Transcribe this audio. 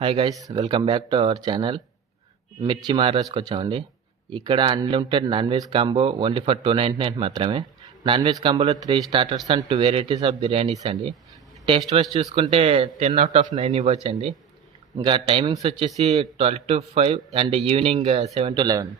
Hi guys, welcome back to our channel. మిర్చి మహారాజ్కి వచ్చామండి. ఇక్కడ unlimited non veg combo only for 299 మాత్రమే. నాన్ వెజ్ కాంబోలో 3 starters and 2 varieties of biryanis అండి. టేస్ట్ వైజ్ చూసుకుంటే 10/9 ఇవ్వచ్చు అండి. ఇంకా టైమింగ్స్ వచ్చేసి 12 to 5 అండ్ ఈవినింగ్ 7 to 11.